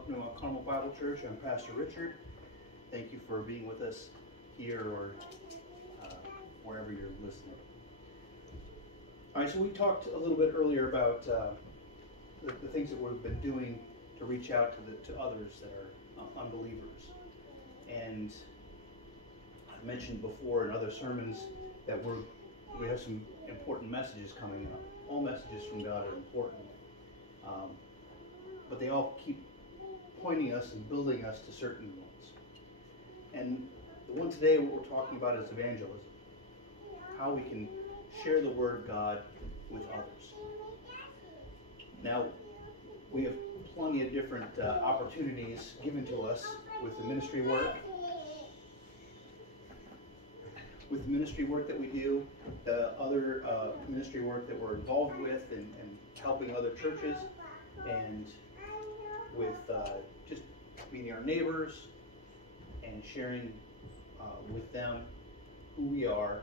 Welcome to Mount Carmel Bible Church. I'm Pastor Richard. Thank you for being with us here or wherever you're listening. All right, so we talked a little bit earlier about the things that we've been doing to reach out to others that are unbelievers. And I've mentioned before in other sermons that we have some important messages coming up. All messages from God are important. But they all keep pointing us and building us to certain ones. And the one today, what we're talking about is evangelism. How we can share the word of God with others. Now, we have plenty of different opportunities given to us with the ministry work. With the ministry work that we do, the other ministry work that we're involved with and helping other churches, and with just meeting our neighbors and sharing with them who we are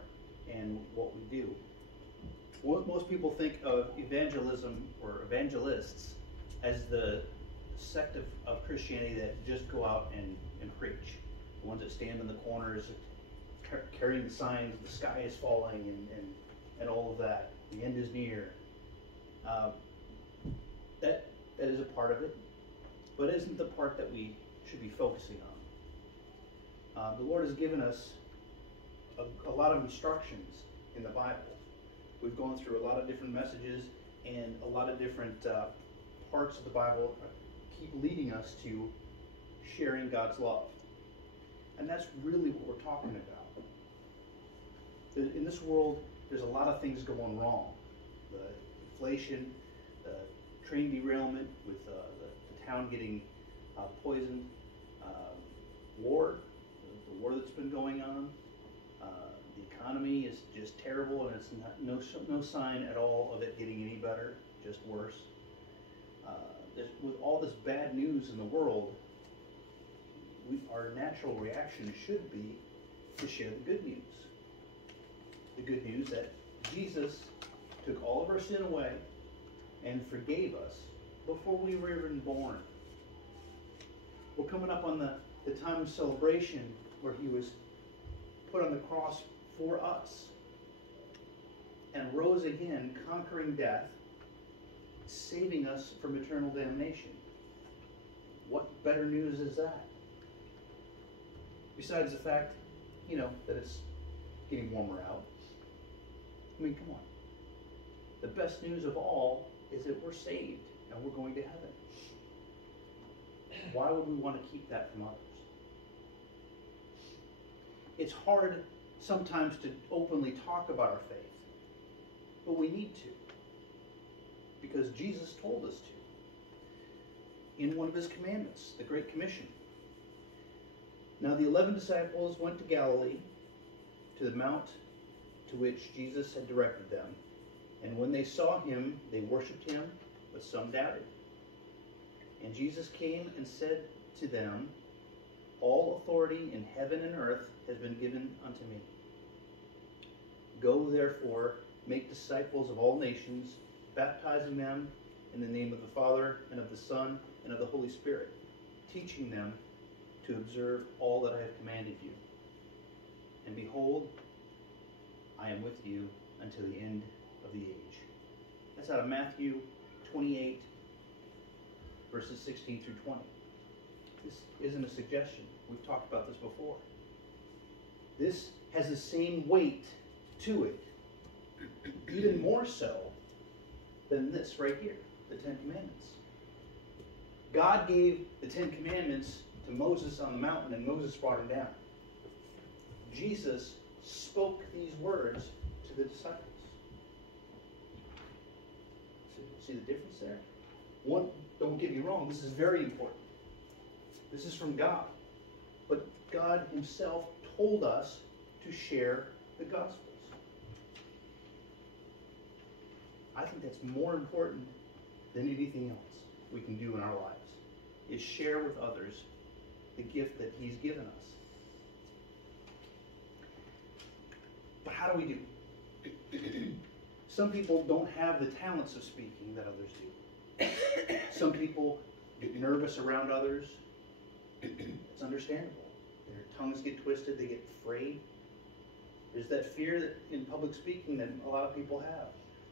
and what we do. Most people think of evangelism or evangelists as the sect of Christianity that just go out and preach. The ones that stand in the corners carrying the signs, the sky is falling, and all of that. The end is near. That is a part of it, but isn't the part that we should be focusing on. The Lord has given us a lot of instructions in the Bible. We've gone through a lot of different messages, and a lot of different parts of the Bible keep leading us to sharing God's love. And that's really what we're talking about. In this world, there's a lot of things going wrong. The inflation, the train derailment with the town getting poisoned, war, the war that's been going on. The economy is just terrible, and it's no sign at all of it getting any better, just worse. With all this bad news in the world, our natural reaction should be to share the good news. The good news that Jesus took all of our sin away and forgave us before we were even born. We're coming up on the time of celebration where he was put on the cross for us and rose again, conquering death, saving us from eternal damnation. What better news is that? Besides the fact, that it's getting warmer out. I mean, come on. The best news of all is that we're saved and we're going to heaven. Why would we want to keep that from others? It's hard sometimes to openly talk about our faith, but we need to, because Jesus told us to in one of his commandments, the Great Commission. Now the 11 disciples went to Galilee, to the mount to which Jesus had directed them. And when they saw him, they worshipped him, but some doubted. And Jesus came and said to them, "All authority in heaven and earth has been given unto me. Go therefore, make disciples of all nations, baptizing them in the name of the Father, and of the Son, and of the Holy Spirit, teaching them to observe all that I have commanded you. And behold, I am with you until the end of the age." That's out of Matthew 28, verses 16 through 20. This isn't a suggestion. We've talked about this before. This has the same weight to it, even more so than this right here, the Ten Commandments. God gave the Ten Commandments to Moses on the mountain, and Moses brought them down. Jesus spoke these words to the disciples. See the difference there? One, don't get me wrong, this is very important. This is from God. But God himself told us to share the Gospels. I think that's more important than anything else we can do in our lives, is share with others the gift that he's given us. But how do we do? Some people don't have the talents of speaking that others do. Some people get nervous around others. It's understandable. Their tongues get twisted, they get afraid. There's that fear that in public speaking that a lot of people have.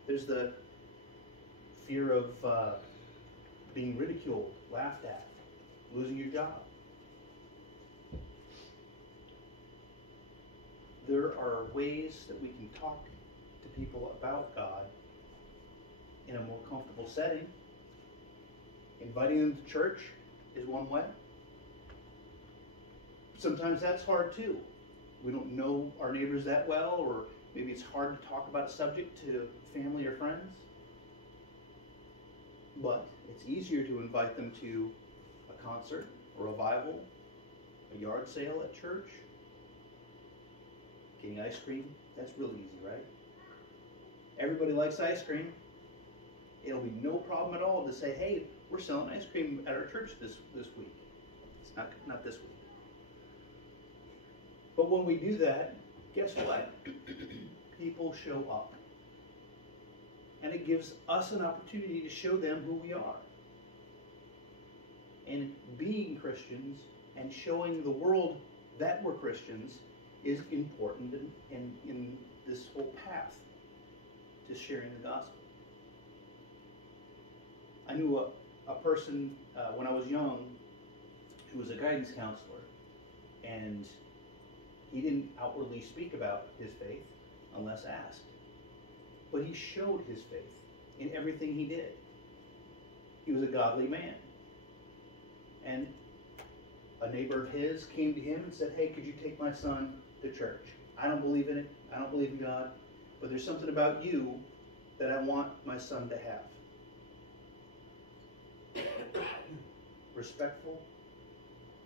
There's the fear of being ridiculed, laughed at, losing your job. There are ways that we can talk to people about God in a more comfortable setting. Inviting them to church is one way. Sometimes that's hard too. We don't know our neighbors that well, or maybe it's hard to talk about a subject to family or friends. But it's easier to invite them to a concert, a revival, a yard sale at church, getting ice cream. That's really easy, right? Everybody likes ice cream. It'll be no problem at all to say, hey, we're selling ice cream at our church this week. It's not this week. But when we do that, guess what? People show up. And it gives us an opportunity to show them who we are. And being Christians and showing the world that we're Christians is important in this whole path to sharing the gospel. I knew a person when I was young who was a guidance counselor, and he didn't outwardly speak about his faith unless asked. But he showed his faith in everything he did. He was a godly man. And a neighbor of his came to him and said, hey, could you take my son to church? I don't believe in it. I don't believe in God. But there's something about you that I want my son to have. Respectful,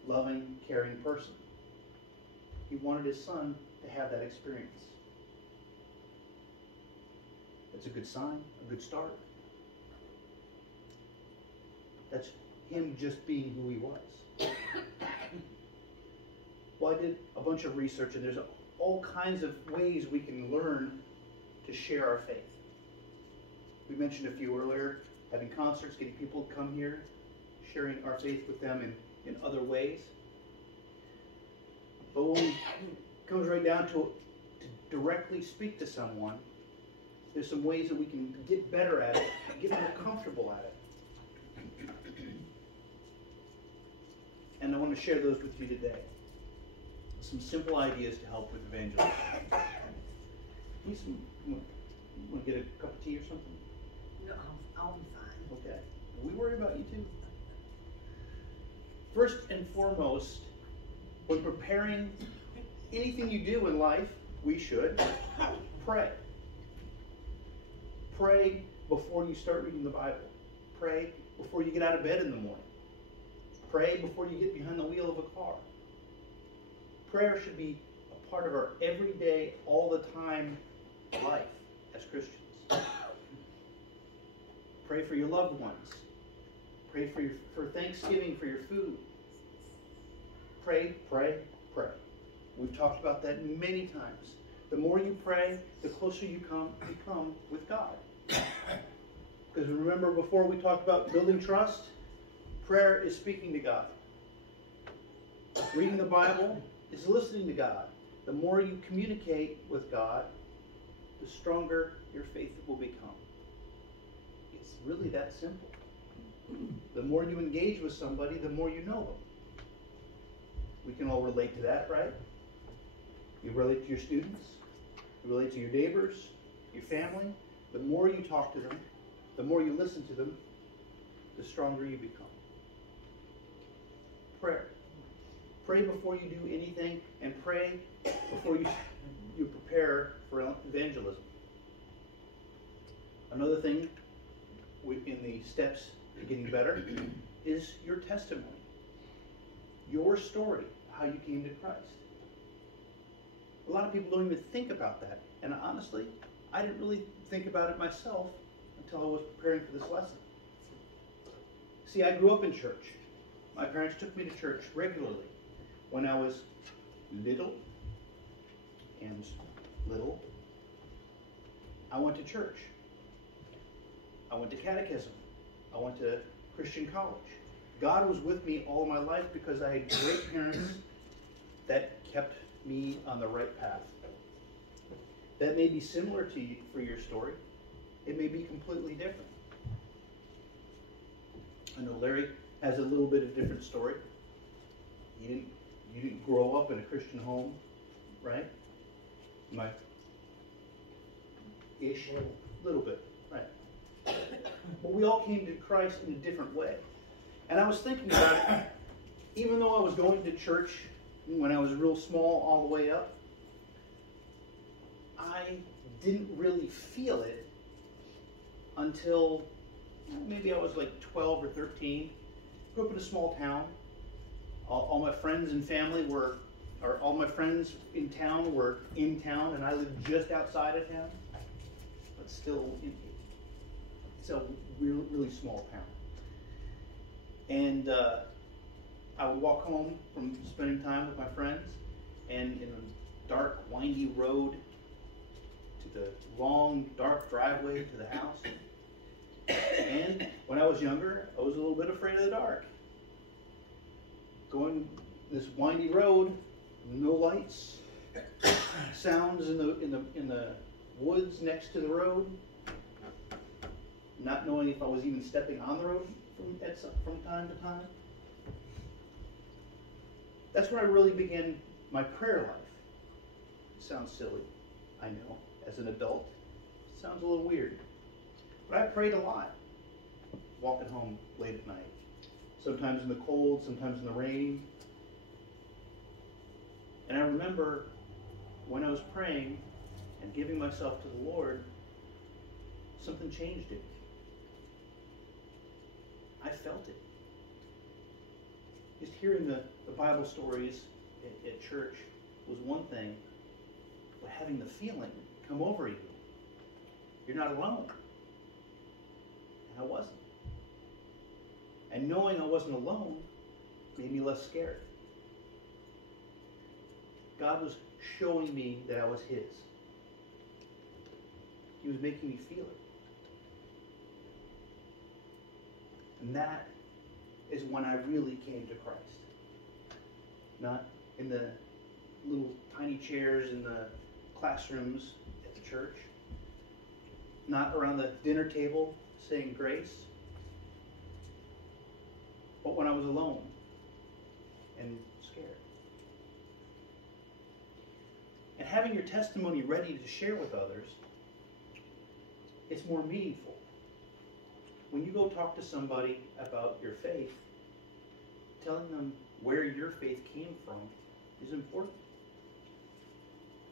loving, caring person. He wanted his son to have that experience. That's a good sign, a good start. That's him just being who he was. Well, I did a bunch of research, and there's all kinds of ways we can learn to share our faith. We mentioned a few earlier, having concerts, getting people to come here, sharing our faith with them in other ways. But when it comes right down to directly speak to someone, there's some ways that we can get better at it, get more comfortable at it. And I want to share those with you today. Some simple ideas to help with evangelism. You want to get a cup of tea or something? No, I'll be fine. Okay. We worry about you too. First and foremost, when preparing anything you do in life, we should pray. Pray before you start reading the Bible. Pray before you get out of bed in the morning. Pray before you get behind the wheel of a car. Prayer should be a part of our everyday, all the time life as Christians. Pray for your loved ones. Pray for Thanksgiving, for your food. Pray, pray, pray. We've talked about that many times. The more you pray, the closer you become with God. Because remember before we talked about building trust? Prayer is speaking to God. Reading the Bible is listening to God. The more you communicate with God, the stronger your faith will become. It's really that simple. The more you engage with somebody, the more you know them. We can all relate to that, right? You relate to your students. You relate to your neighbors, your family. The more you talk to them, the more you listen to them, the stronger you become. Prayer. Pray before you do anything, and pray before you prepare for evangelism. Another thing in the steps to getting better is your testimony. Your story, how you came to Christ. A lot of people don't even think about that. And honestly, I didn't really think about it myself until I was preparing for this lesson. See, I grew up in church. My parents took me to church regularly. When I was little, I went to church. I went to catechism. I went to Christian college. God was with me all my life because I had great parents that kept me on the right path. That may be similar to you for your story. It may be completely different. I know Larry has a little bit of different story. You didn't grow up in a Christian home, right? Ish, a little bit, right? But we all came to Christ in a different way. And I was thinking about it, even though I was going to church when I was real small all the way up, I didn't really feel it until maybe I was like 12 or 13. Grew up in a small town. All my friends and family all my friends in town were in town, and I lived just outside of town. But still, it's a really, really small town. And I would walk home from spending time with my friends, and in a dark, windy road to the long, dark driveway to the house. And when I was younger, I was a little bit afraid of the dark. Going this windy road, no lights, sounds in the woods next to the road, not knowing if I was even stepping on the road from time to time. That's where I really began my prayer life. It sounds silly, I know, as an adult. It sounds a little weird. But I prayed a lot, walking home late at night. Sometimes in the cold, sometimes in the rain. And I remember when I was praying and giving myself to the Lord, something changed in me. I felt it. Just hearing the Bible stories at church was one thing, but having the feeling come over you, you're not alone. And I wasn't. And knowing I wasn't alone made me less scared. God was showing me that I was His. He was making me feel it. And that is when I really came to Christ. Not in the little tiny chairs in the classrooms at the church. Not around the dinner table saying grace. But when I was alone and scared. And having your testimony ready to share with others, it's more meaningful. When you go talk to somebody about your faith, telling them where your faith came from is important.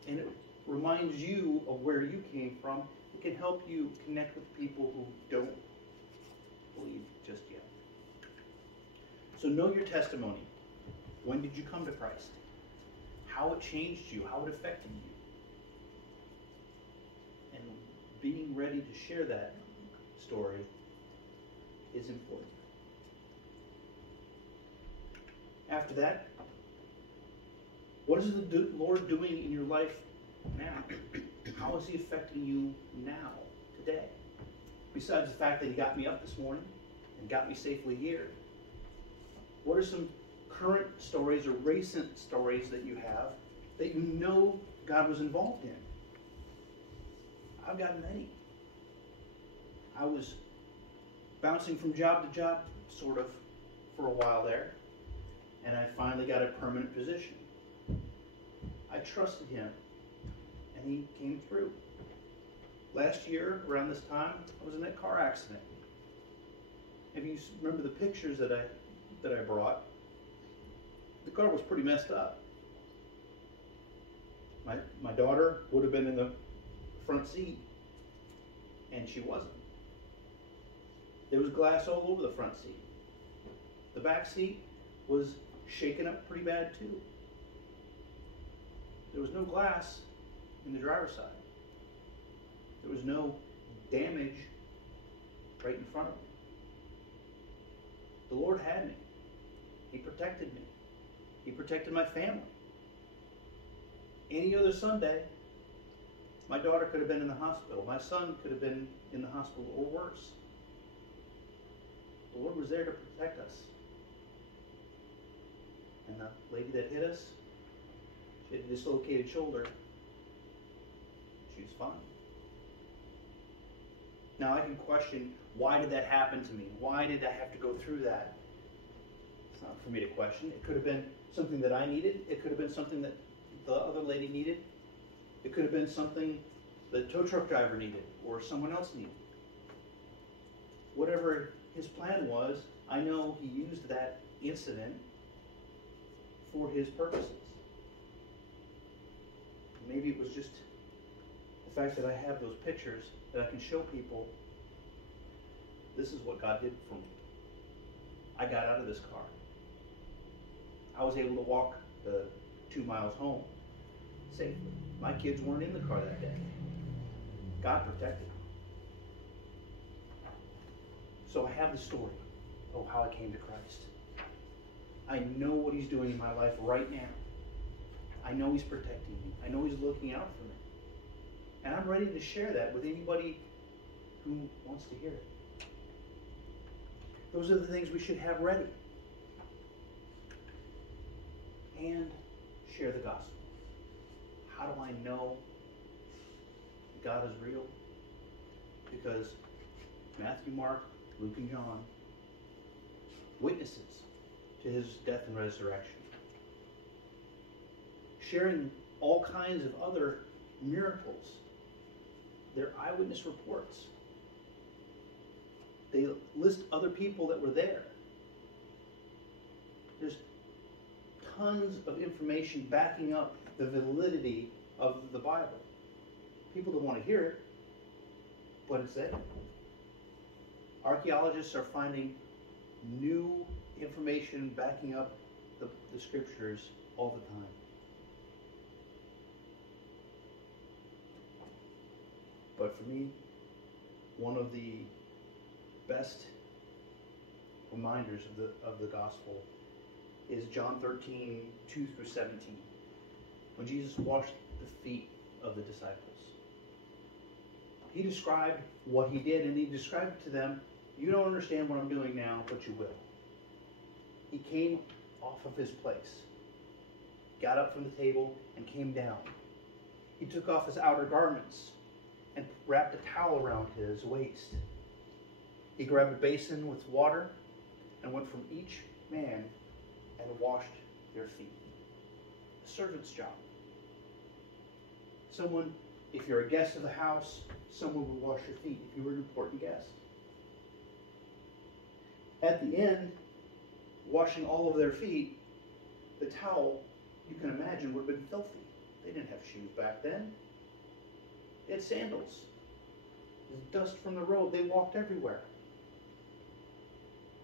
And it reminds you of where you came from. It can help you connect with people who don't believe just yet. So know your testimony. When did you come to Christ? How it changed you, how it affected you. And being ready to share that story is important. After that, what is the Lord doing in your life now? How is He affecting you now, today? Besides the fact that He got me up this morning and got me safely here, what are some current stories or recent stories that you have that you know God was involved in? I've got many. I was bouncing from job to job, sort of, for a while there, and I finally got a permanent position. I trusted Him, and He came through. Last year, around this time, I was in that car accident. If you remember the pictures that I brought, the car was pretty messed up. My daughter would have been in the front seat, and she wasn't. There was glass all over the front seat. The back seat was shaken up pretty bad too. There was no glass in the driver's side. There was no damage right in front of me. The Lord had me. He protected me. He protected my family. Any other Sunday, my daughter could have been in the hospital. My son could have been in the hospital or worse. The Lord was there to protect us And the lady that hit us, she had a dislocated shoulder. She was fine. Now I can question, why did that happen to me? Why did I have to go through that? It's not for me to question. It could have been something that I needed. It could have been something that the other lady needed. It could have been something the tow truck driver needed or someone else needed. Whatever his plan was, I know he used that incident for his purposes. Maybe it was just the fact that I have those pictures that I can show people, this is what God did for me. I got out of this car. I was able to walk the 2 miles home safely. My kids weren't in the car that day. God protected me. So I have the story of how I came to Christ. I know what He's doing in my life right now. I know He's protecting me. I know He's looking out for me. And I'm ready to share that with anybody who wants to hear it. Those are the things we should have ready. And share the gospel. How do I know God is real? Because Matthew, Mark, Luke, and John witnesses to His death and resurrection. Sharing all kinds of other miracles. They're eyewitness reports. They list other people that were there. There's tons of information backing up the validity of the Bible. People don't want to hear it, but it's there. Archaeologists are finding new information backing up the scriptures all the time. But for me, one of the best reminders of the gospel is John 13, 2 through 17. When Jesus washed the feet of the disciples. He described what He did, and He described it to them. You don't understand what I'm doing now, but you will. He came off of His place, got up from the table, and came down. He took off His outer garments and wrapped a towel around His waist. He grabbed a basin with water and went from each man and washed their feet. A servant's job. Someone, if you're a guest of the house, someone would wash your feet if you were an important guest. At the end, washing all of their feet, the towel, you can imagine, would have been filthy. They didn't have shoes back then. They had sandals. There's dust from the road. They walked everywhere.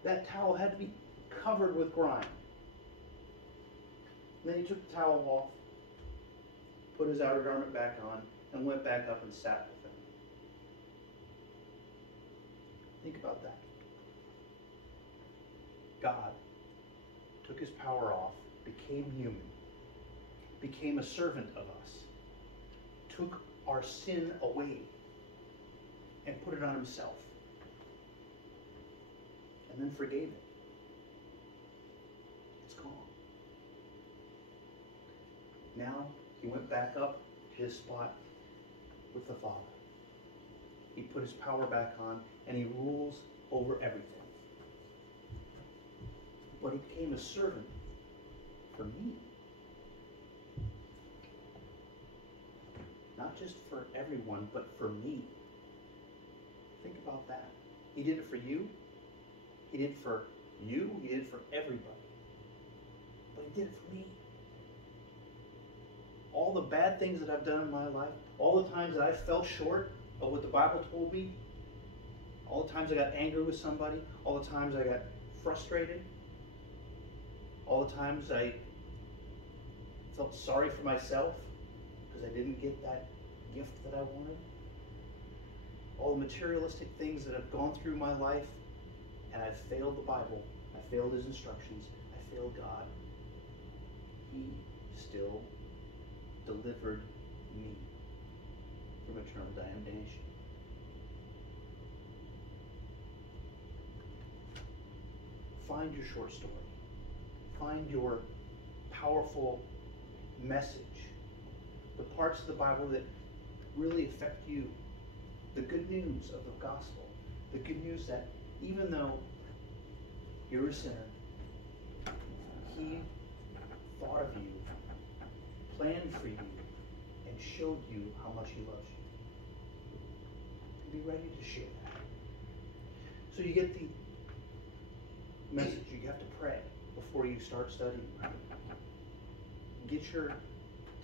That towel had to be covered with grime. And then He took the towel off, put His outer garment back on, and went back up and sat with them. Think about that. God took His power off, became human, became a servant of us, took our sin away, and put it on Himself, and then forgave it. It's gone. Now He went back up to His spot with the Father. He put His power back on, and He rules over everything. But He became a servant for me. Not just for everyone, but for me. Think about that. He did it for you. He did it for you. He did it for everybody. But He did it for me. All the bad things that I've done in my life, all the times that I fell short of what the Bible told me, all the times I got angry with somebody, all the times I got frustrated, all the times I felt sorry for myself because I didn't get that gift that I wanted, all the materialistic things that have gone through my life, and I've failed the Bible, I failed His instructions, I failed God, He still delivered me from eternal damnation. Find your short story. Find your powerful message. The parts of the Bible that really affect you. The good news of the gospel. The good news that even though you're a sinner, He thought of you, planned for you, and showed you how much He loves you. Be ready to share that. So you get the message. You have to pray before you start studying. Get your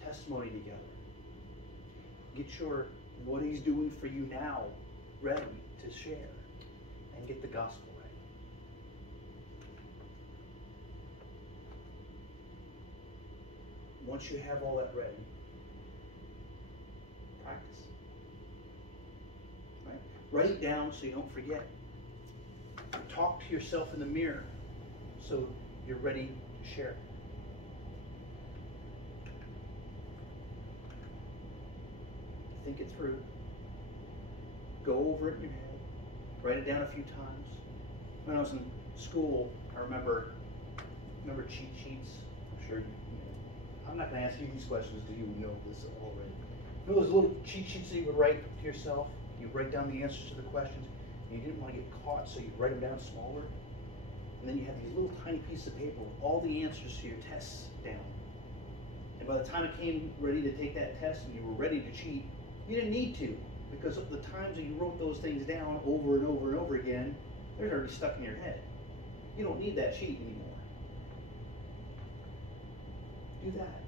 testimony together. Get your what He's doing for you now ready to share, and get the gospel ready. Once you have all that ready, practice. Right? Write it down so you don't forget. Talk to yourself in the mirror so you're ready to share. Think it through. Go over it in your head. Write it down a few times. When I was in school, I remember cheat sheets. I'm sure I'm not going to ask you these questions because you know this already. You know those little cheat sheets that you would write to yourself? You write down the answers to the questions. And you didn't want to get caught, so you write them down smaller. And then you have these little tiny pieces of paper with all the answers to your tests down. And by the time it came ready to take that test and you were ready to cheat, you didn't need to, because of the times that you wrote those things down over and over and over again, they're already stuck in your head. You don't need that sheet anymore. Do that.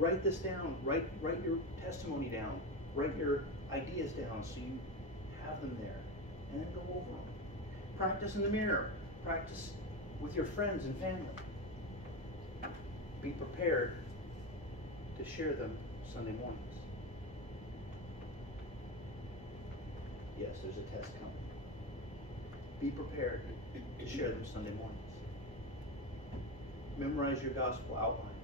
Write this down. Write your testimony down. Write your ideas down so you have them there. And then go over them. Practice in the mirror. Practice with your friends and family. Be prepared to share them Sunday mornings. Yes, there's a test coming. Be prepared to share them Sunday mornings. Memorize your gospel outline.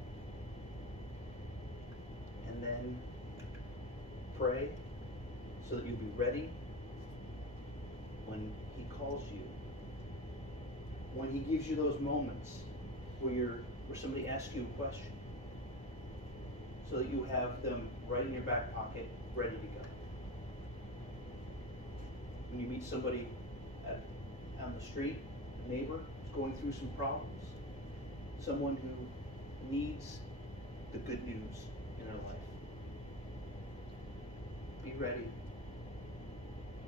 And then pray so that you'll be ready when He calls you. When He gives you those moments where somebody asks you a question. So that you have them right in your back pocket, ready to go. When you meet somebody on the street, a neighbor who's going through some problems, someone who needs the good news in their life. Be ready.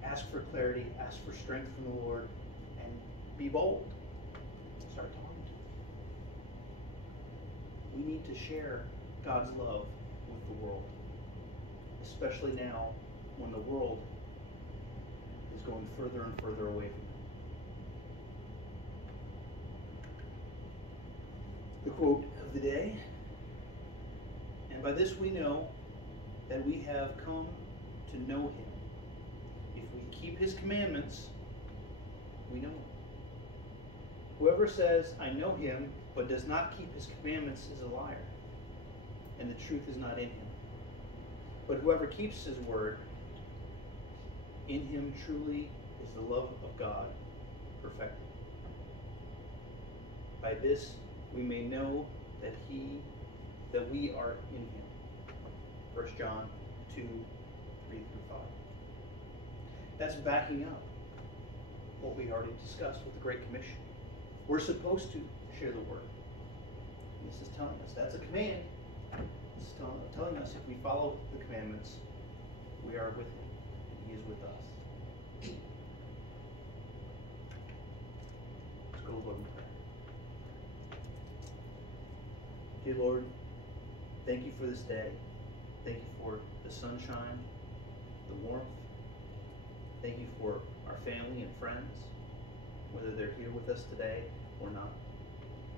Ask for clarity, ask for strength from the Lord, and be bold. Start talking to them. We need to share God's love with the world, especially now when the world is going further and further away from Him. The quote of the day, and by this we know that we have come to know Him. If we keep His commandments, we know Him. Whoever says, I know Him, but does not keep His commandments is a liar, and the truth is not in him. But whoever keeps His word, in him truly is the love of God perfected. By this we may know that we are in Him. 1 John 2, 3-5. That's backing up what we already discussed with the Great Commission. We're supposed to share the word. And this is telling us that's a command. This is telling us if we follow the commandments, we are with Him, and He is with us. Let's go to Lord in prayer. Dear Lord, thank You for this day. Thank You for the sunshine, the warmth. Thank You for our family and friends, whether they're here with us today or not.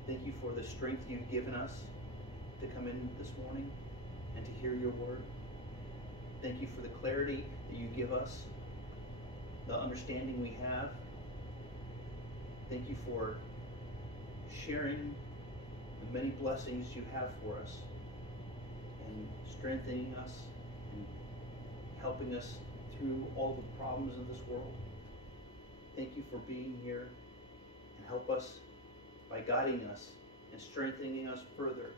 Thank You for the strength You've given us to come in this morning and to hear Your word. Thank You for the clarity that You give us, the understanding we have. Thank You for sharing the many blessings You have for us and strengthening us and helping us through all the problems of this world. Thank You for being here, and help us by guiding us and strengthening us further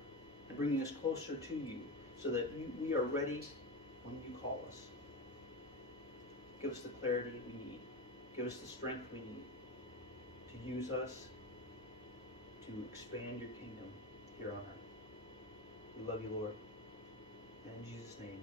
and bringing us closer to you so that we are ready when you call us. Give us the clarity we need. Give us the strength we need to use us to expand your kingdom here on earth. We love you, Lord. And in Jesus' name,